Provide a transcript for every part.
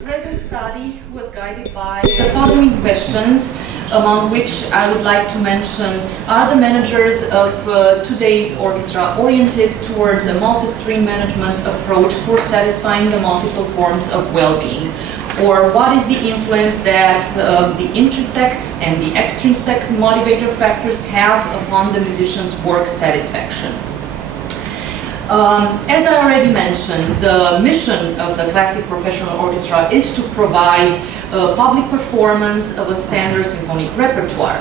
The present study was guided by the following questions, among which I would like to mention: are the managers of today's orchestra oriented towards a multi-stream management approach for satisfying the multiple forms of well-being? Or what is the influence that the intrinsic and the extrinsic motivator factors have upon the musician's work satisfaction? As I already mentioned, the mission of the classic professional orchestra is to provide public performance of a standard symphonic repertoire.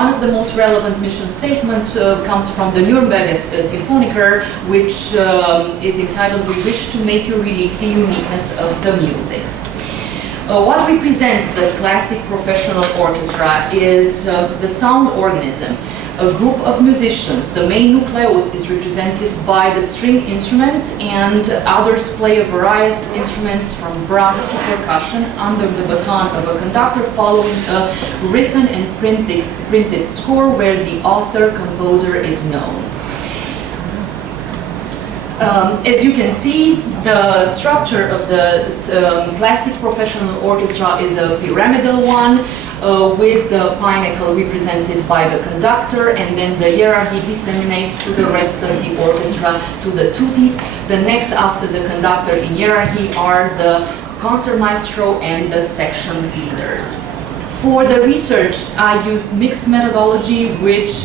One of the most relevant mission statements comes from the Nuremberg Symphoniker, which is entitled, "We wish to make you relieve the uniqueness of the music." What represents the classic professional orchestra is the sound organism, a group of musicians. The main nucleus is represented by the string instruments, and others play a various instruments from brass to percussion under the baton of a conductor, following a written and printed score where the author-composer is known. As you can see, the structure of the classic professional orchestra is a pyramidal one, with the pinnacle represented by the conductor, and then the hierarchy disseminates to the rest of the orchestra, to the tutis. The next after the conductor in hierarchy are the concert maestro and the section leaders. For the research, I used mixed methodology, which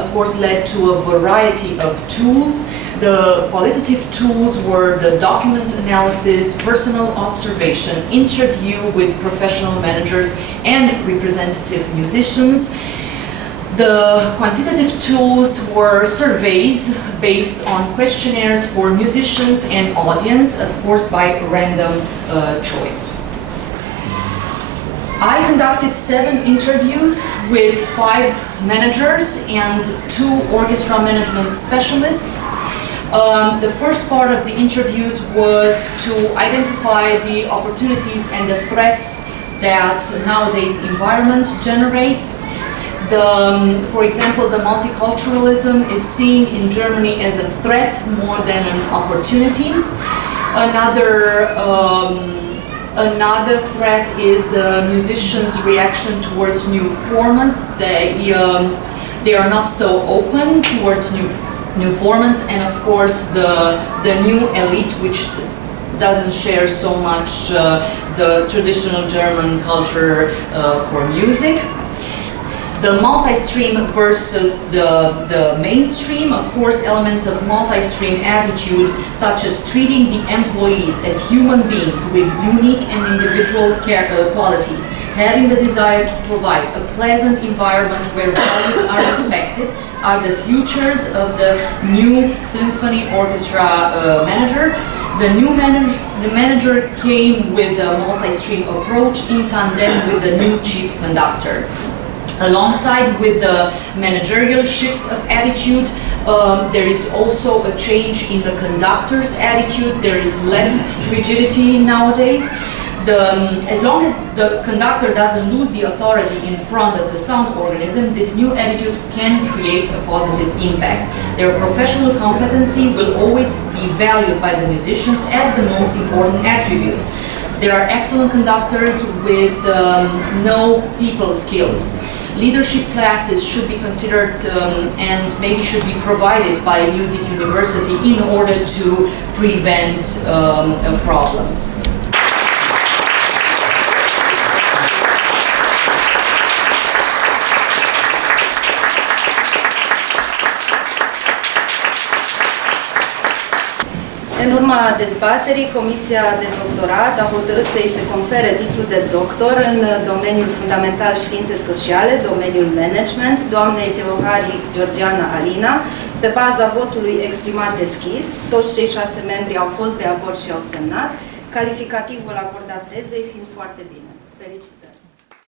of course led to a variety of tools. The qualitative tools were the document analysis, personal observation, interview with professional managers and representative musicians. The quantitative tools were surveys based on questionnaires for musicians and audience, of course by random choice. I conducted 7 interviews with 5 managers and 2 orchestra management specialists. The first part of the interviews was to identify the opportunities and the threats that nowadays environment generates. For example, the multiculturalism is seen in Germany as a threat more than an opportunity. Another threat is the musicians' reaction towards new formats. They are not so open towards new formats, and of course the new elite, which doesn't share so much the traditional German culture for music. The multi-stream versus the mainstream. Of course, elements of multi-stream attitude, such as treating the employees as human beings with unique and individual qualities, having the desire to provide a pleasant environment where values are respected, are the futures of the new symphony orchestra manager. The manager came with a multi-stream approach in tandem with the new chief conductor. Alongside with the managerial shift of attitude, there is also a change in the conductor's attitude. There is less rigidity nowadays. As long as the conductor doesn't lose the authority in front of the sound organism, this new attitude can create a positive impact. Their professional competency will always be valued by the musicians as the most important attribute. There are excellent conductors with no people skills. Leadership classes should be considered and maybe should be provided by a music university in order to prevent problems. În urma dezbaterii, Comisia de Doctorat a hotărât să-i se confere titlul de doctor în domeniul fundamental științe sociale, domeniul management, doamnei Teohari Georgiana Alina, pe baza votului exprimat deschis. Toți cei 6 membri au fost de acord și au semnat, calificativul acordat tezei fiind foarte bine.